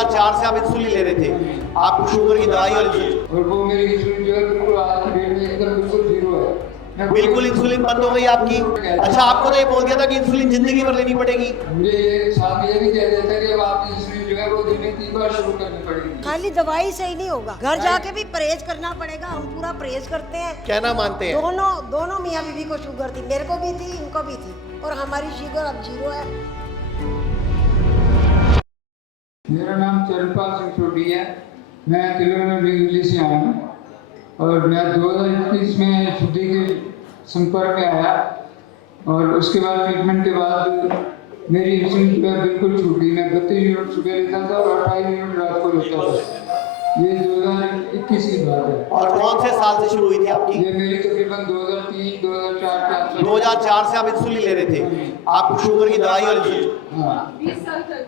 2004 से आप इंसुलिन ले रहे थे, आपको शुगर की दवाई और और वो मेरी इंसुलिन जो है बिल्कुल आज की डेट में एकदम बिल्कुल जीरो है। बिल्कुल इंसुलिन बंद हो गई आपकी। अच्छा, आपको तो ये बोल दिया था कि इंसुलिन जिंदगी भर लेनी पड़ेगी। मुझे ये साहब ये भी कह देता है कि अब आपकी इंसुलिन जो है वो दिन में 3 बार शुरू करनी पड़ेगी। खाली दवाई से ही नहीं होगा, घर जाके भी परहेज करना पड़ेगा। हम पूरा परहेज करते हैं। कहना मानते हैं। दोनों मियाँ बीवी को शुगर थी, मेरे को भी थी, इनको भी थी, और हमारी शुगर अब जीरो है। मेरा नाम चरणपाल सिंह सोडी है, मैं तिलक दिल्ली से आया हूँ और मैं 2021 में शुद्धि के संपर्क में आया और उसके बाद ट्रीटमेंट के बाद मेरी इंसुलिन जो है बिल्कुल छूट गई। मैं 32 यूनिट सुबह लेता था और 28 यूनिट रात को लेता था। ये 2021 की बात है। और कौन से साल से शुरू हुई थी आपकी? ये मेरी तकरीबन 2003-2004 के आसपास। 2004 से आप इंसुलिन ले रहे थे, आपको शुगर की दवाई और इंसुलिन। हाँ,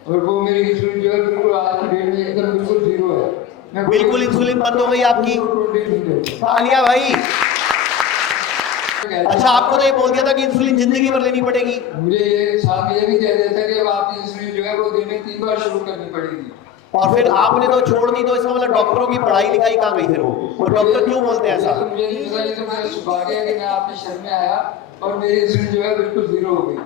और वो मेरी इंसुलिन जो है बिल्कुल आज की डेट में एकदम बिल्कुल जीरो है। बिल्कुल इंसुलिन बंद हो गई आपकी। तालियां भाई। अच्छा, आपको तो ये बोल दिया था कि इंसुलिन जिंदगी भर लेनी पड़ेगी। मुझे ये साहब ये भी कह देता है कि अब आपकी इंसुलिन जो है वो दिन में 3 बार शुरू करनी पड़ेगी। और फिर आपने तो छोड़ दी, तो इसका मतलब डॉक्टरों की पढ़ाई लिखाई कहाँ गई? फिर वो डॉक्टर क्यों बोलते हैं ऐसा? मुझे नहीं पता, ये तो मेरा सौभाग्य है कि मैं आपके शहर में आया और मेरी इंसुलिन जो है बिल्कुल जीरो हो गई।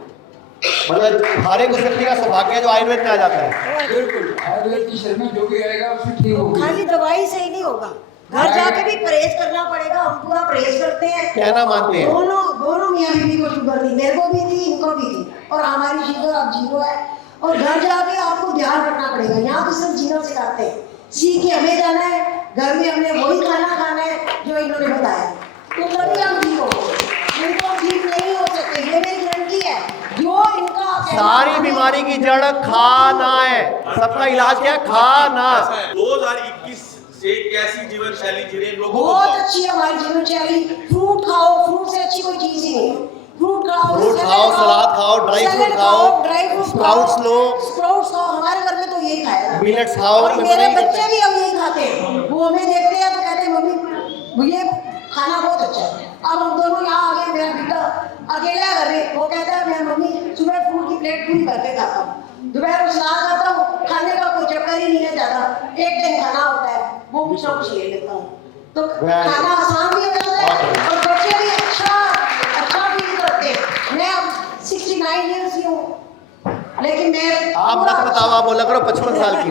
मतलब हर एक उस व्यक्ति का सौभाग्य है जो आयुर्वेद में आ जाता है। बिल्कुल, आयुर्वेद की शरण में जो भी आएगा उसमें ठीक होगी। खाली दवाई से ही नहीं होगा, घर जाके भी परहेज करना पड़ेगा। हम पूरा परहेज करते हैं। कहना मानते हैं। दोनों मियाँ बीवी को शुगर थी, मेरे को भी थी, इनको भी थी, और हमारी शुगर अब जीरो है। और घर जाके आपको ध्यान रखना पड़ेगा। यहाँ तो सिर्फ जीरो सिखाते हैं, सीख के हमें जाना है। घर में हमने वही खाना खाना है जो इन्होंने बताया, तो तभी हम ठीक हो। इनको ठीक नहीं हो सकते, ये मेरी गारंटी है। जो इनका सारी बीमारी की जड़ खाना है। सबका इलाज क्या है? खाना। 2021 से कैसी जीवन शैली जी रहे लोगों को? बहुत अच्छी है हमारी जीवन शैली। फ्रूट खाओ, फ्रूट से अच्छी कोई चीज ही नहीं है। फ्रूट खाओ, सलाद खाओ, ड्राई फ्रूट खाओ, स्प्राउट्स लो। स्प्राउट्स खाओ, हमारे घर में तो यही खाया। मिलेट्स खाओ। और मेरे बच्चे भी अब यही खाते हैं। वो हमें देखते हैं तो कहते हैं मम्मी ये खाना बहुत अच्छा है। अब हम दोनों यहाँ आ गए, मेरा बेटा अकेला घर में, वो कहता है मैं मम्मी सुबह फ्रूट की प्लेट पूरी करके खाता हूँ, दोपहर को सलाद खाता हूँ, खाने का कोई चक्कर ही नहीं है ज्यादा। एक टाइम खाना होता है, वो कुछ ना कुछ ले लेता हूँ, तो खाना आसान भी हो जाता है और बच्चे भी अच्छा फील करते हैं। मैं अब 69 ईयर्स की हूँ, लेकिन मैं आप मत बताओ, आप बोला करो 55 साल की।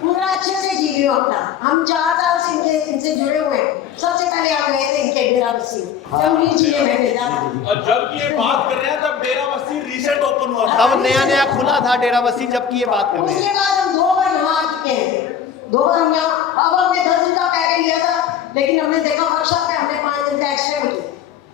पूरा अच्छे से जी रही हूँ अपना। हम 4 साल से इनसे जुड़े हुए हैं। सबसे पहले आप गए थे इनके डेरा बस्सी, जंगली चीजें मैं भेजा था। और जब ये बात कर रहे हैं तब डेरा बस्सी रिसेंट ओपन हुआ था। तब नया खुला था डेरा बस्सी, जबकि ये बात कर रहे हैं। उसके बाद हम 2 बार यहाँ आ चुके हैं। 2 बार हम यहाँ, अब हमने 10 दिन का पैकेज लिया था, लेकिन हमने देखा वर्कशॉप में हमने 5 दिन का एक्स्ट्रा मिला।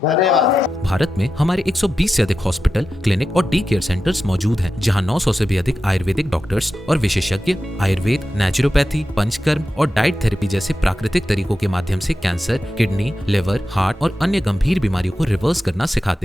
धन्यवाद। भारत में हमारे 120 से अधिक हॉस्पिटल, क्लिनिक और डी केयर सेंटर्स मौजूद हैं, जहां 900 से भी अधिक आयुर्वेदिक डॉक्टर्स और विशेषज्ञ आयुर्वेद, नेचुरोपैथी, पंचकर्म और डाइट थेरेपी जैसे प्राकृतिक तरीकों के माध्यम से कैंसर, किडनी, लिवर, हार्ट और अन्य गंभीर बीमारियों को रिवर्स करना सिखाते हैं।